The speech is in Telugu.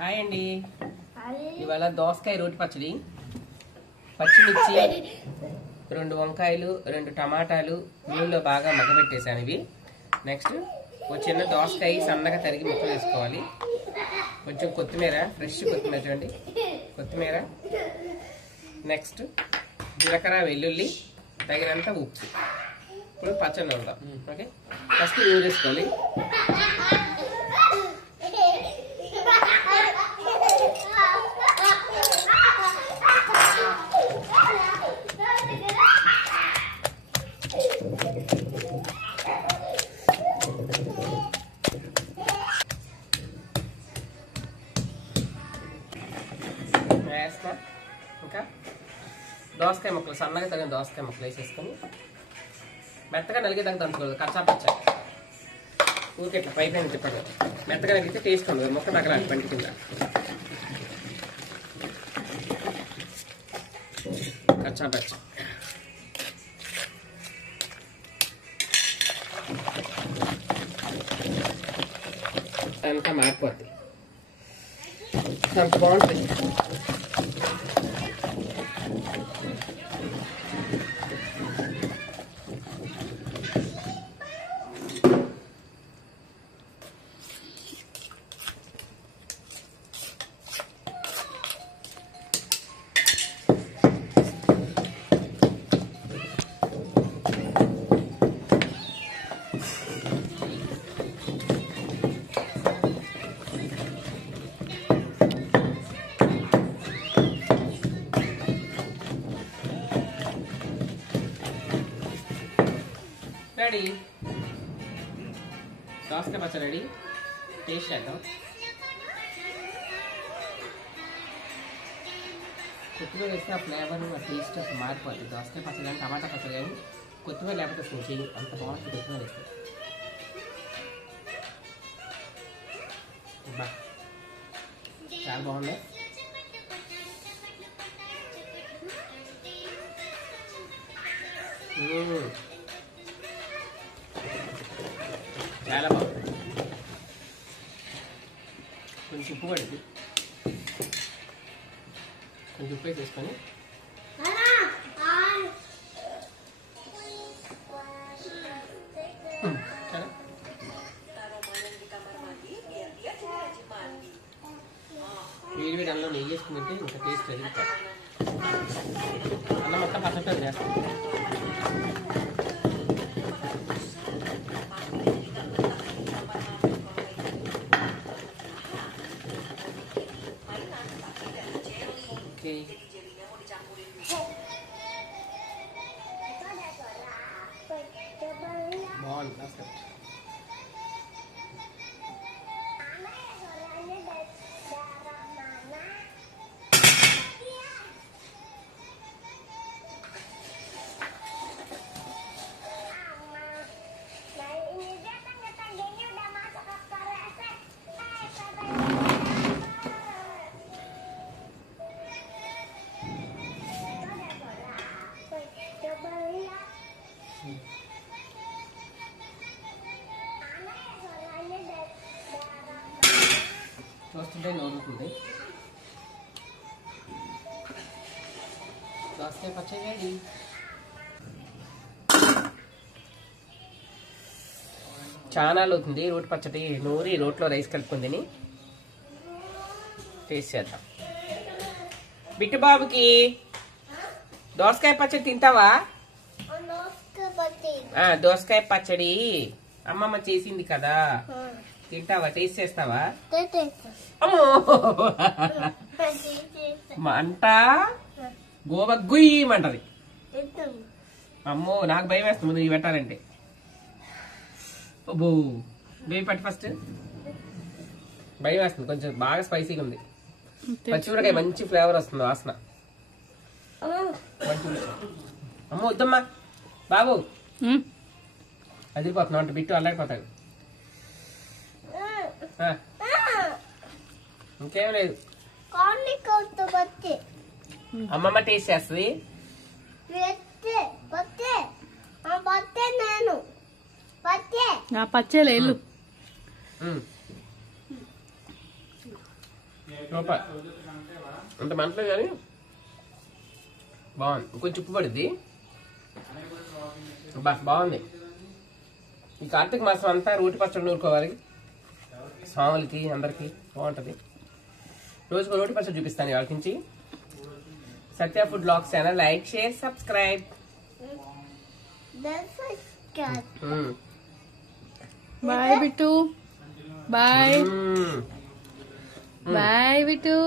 హాయ్ అండి. ఇవాళ దోసకాయ రోటి పచ్చడి, పచ్చిమిర్చి, 2 వంకాయలు, 2 టమాటాలు నూనెలో బాగా మగ్గబెట్టేసాను. ఇవి నెక్స్ట్ ఒక చిన్న దోసకాయ సన్నగా తరిగి ముక్కలు వేసుకోవాలి. కొంచెం కొత్తిమీర, ఫ్రెష్ కొత్తిమీర చూడండి, కొత్తిమీర. నెక్స్ట్ జీలకర్ర, వెల్లుల్లి, తగినంత ఉప్పు. ఇప్పుడు పచ్చడి వండుదాం. ఓకే, ఫస్ట్ నూనె వేసుకోవాలి. వేస్తా. ఇంకా దోసకాయ ముక్కలు, సన్నగా తగిన దోసకాయ ముక్కలు వేసేసుకొని మెత్తగా నలిగేదాకా దంచుకోవాలి. కచ్చా పచ్చా ఊరికే ఇట్లా పై పైన తిప్పదు. మెత్తగా నలిగితే టేస్ట్ ఉండదు, ముక్క తగలాలి పంటి కింద. కచ్చా పచ్చా అంతా మారిపోద్ది, అంత బాగుంటుంది. రెడీ, దోసకాయ పచ్చడి రెడీ. టేస్ట్ చేద్దాం. కొత్తిమీర వేస్తే ఆ ఫ్లేవర్, ఆ టేస్ట్ అసలు మారిపోతుంది. దోసకాయ పచ్చడి కానీ టమాటా పచ్చడి కానీ కొత్తిమీర లేకపోతే అసలు చేయి అంత బాగుంటుంది. కొత్తిమీర వేస్తే బా చాలా బాగుంది. చాలా బాగుంది. కొంచెం ఉప్పు పడింది, కొంచెం ఉప్పు వేసేసుకొని వేడి వేడి అన్నం నెయ్యి వేసుకుంటే ఇంకా టేస్ట్ తగ్గుతుంది. అన్నం మొత్తం పచ్చడి చేస్తాం. బాగుంది. చూస్తుంటే నోరుతుంది. దోసకాయ పచ్చడి రెడీ. చాలా అవుతుంది రోటి పచ్చడి. నూరి రోట్లో రైస్ కలుపుకొని తిని టేస్ట్ చేద్దాం. బిట్టు బాబుకి దోసకాయ పచ్చడి తింటావా? దోసకాయ పచ్చడి అమ్మమ్మ చేసింది కదా, తింటావా? టేస్ట్ చేస్తావా? అమ్మో మంట గోబగ్గుయ్యమంటది. అమ్మో నాకు భయం వేస్తుంది ముందు పెట్టాలంటే. అబ్బో బేబీ పట్టి ఫస్ట్. భయం వేస్తుంది, కొంచెం బాగా స్పైసీగా ఉంది. పచ్చిమిరకాయ మంచి ఫ్లేవర్ వస్తుంది, వాసన. అమ్మో వద్దమ్మా బాబు, అదిరిపోతున్నావు అంటే బిట్టు అల్లాడిపోతాడు. ఇంకేం లేదు, అమ్మమ్మ టేస్ట్ చేస్తుంది. పచ్చేలే ఇల్లు సూపర్. అంత మంటలేదు కానీ బాగుంది. కొంచెం ఉప్పు పడుద్ది. బాగుంది. ఈ కార్తీక మాసం అంతా రోటి పచ్చడి నూరుకోవాలి. స్వాములకి అందరికి బాగుంటది. రోజుకు రోటి పచ్చడి చూపిస్తాను వాళ్ళ నుంచి. Satya food blogs channel like share subscribe. Bye Bittu. Bye bye bit.